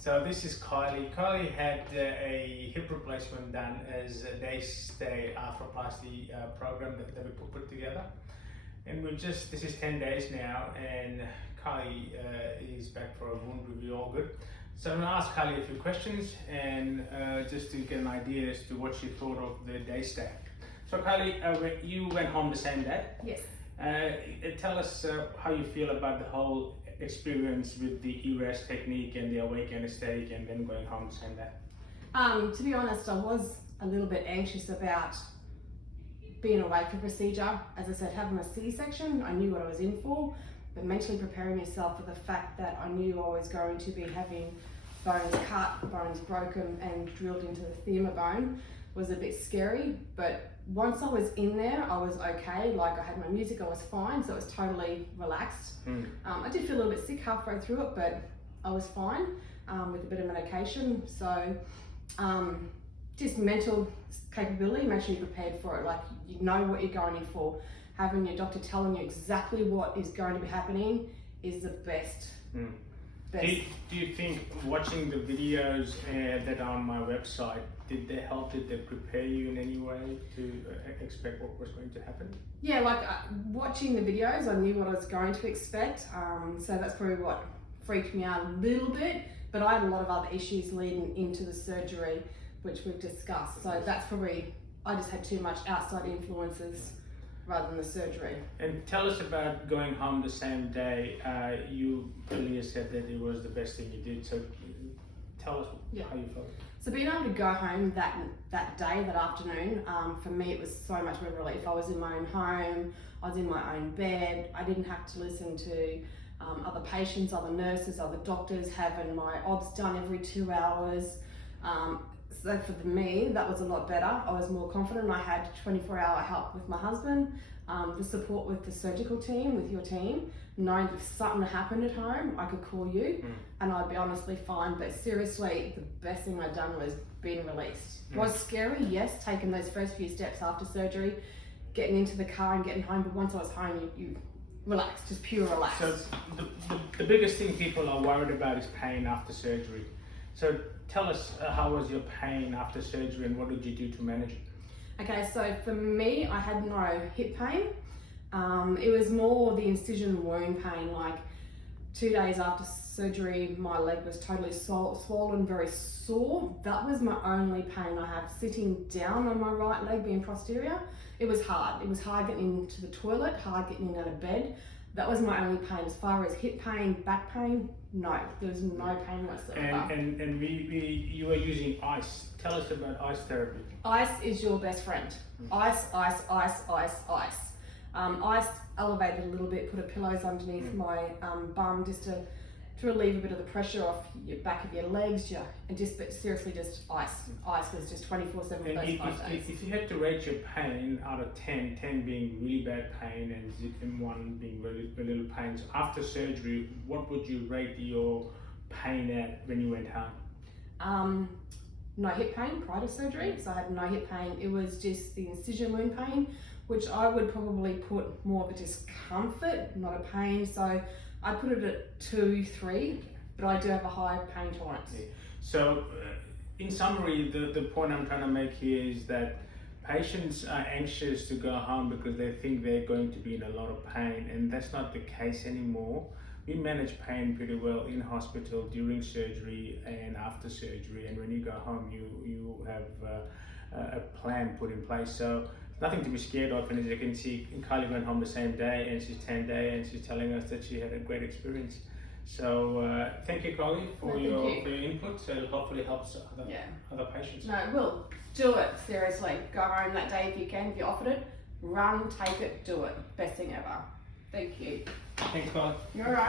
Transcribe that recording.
So this is Kylie. Kylie had a hip replacement done as a day-stay arthroplasty program that we put together. And this is 10 days now, and Kylie is back for a wound review, all good. So I'm gonna ask Kylie a few questions and just to get an idea as to what she thought of the day stay. So Kylie, you went home the same day? Yes. Tell us how you feel about the whole experience with the ERAS technique and the awake anesthetic and then going home the same day. To be honest, I was a little bit anxious about being awake for procedure. As I said, having a C-section, I knew what I was in for, but mentally preparing yourself for the fact that I knew I was going to be having bones cut, bones broken and drilled into the femur bone was a bit scary. But once I was in there, I was okay. Like, I had my music, I was fine, so it was totally relaxed. I did feel a little bit sick halfway through it, but I was fine with a bit of medication. So just mental capability, make sure you're prepared for it. Like, you know what you're going in for. Having your doctor telling you exactly what is going to be happening is the best. Do you think watching the videos that are on my website, did they help? Did they prepare you in any way to expect what was going to happen? Yeah, like watching the videos, I knew what I was going to expect. So that's probably what freaked me out a little bit. But I had a lot of other issues leading into the surgery, which we've discussed. So that's probably, I just had too much outside influences rather than the surgery. And tell us about going home the same day. You earlier said that it was the best thing you did. So tell us how you felt. So being able to go home that day, that afternoon, for me it was so much of a relief. I was in my own home, I was in my own bed, I didn't have to listen to other patients, other nurses, other doctors having my obs done every 2 hours. So for me, that was a lot better. I was more confident. I had 24-hour help with my husband, the support with the surgical team, with your team, knowing if something happened at home, I could call you and I'd be honestly fine. But seriously, the best thing I'd done was being released. It was scary, yes, taking those first few steps after surgery, getting into the car and getting home, but once I was home, you relax, just pure relax. So the biggest thing people are worried about is pain after surgery. So tell us, how was your pain after surgery and what did you do to manage it? Okay, so for me, I had no hip pain. It was more the incision wound pain. Like 2 days after surgery, my leg was totally swollen, very sore. That was my only pain I have. Sitting down on my right leg, being posterior, it was hard. It was hard getting into the toilet, hard getting out of bed. That was my only pain. As far as hip pain, back pain, no, there was no pain whatsoever. And you were using ice. Tell us about ice therapy. Ice is your best friend. Ice, ice, ice, ice, ice. Ice elevated a little bit, put pillows underneath my bum just to relieve a bit of the pressure off your back of your legs, but seriously just ice. Ice was just 24/7 for those 5 days. If you had to rate your pain out of 10, 10 being really bad pain and 1 being really little pain, so after surgery, what would you rate your pain at when you went home? No hip pain prior to surgery, so I had no hip pain. It was just the incision wound pain, which I would probably put more of a discomfort, not a pain. So I put it at 2, 3, but I do have a high pain tolerance. Yeah. So in summary, the point I'm trying to make here is that patients are anxious to go home because they think they're going to be in a lot of pain, and that's not the case anymore. We manage pain pretty well in hospital during surgery and after surgery, and when you go home, you have a plan put in place. So nothing to be scared of, and as you can see, Kylie went home the same day, and she's 10 days, and she's telling us that she had a great experience. So thank you, Kylie, for your input. So it hopefully helps other patients. No, it will. Do it, seriously. Go home that day if you can. If you're offered it, run, take it, do it. Best thing ever. Thank you. Thanks, Kylie. You're all right.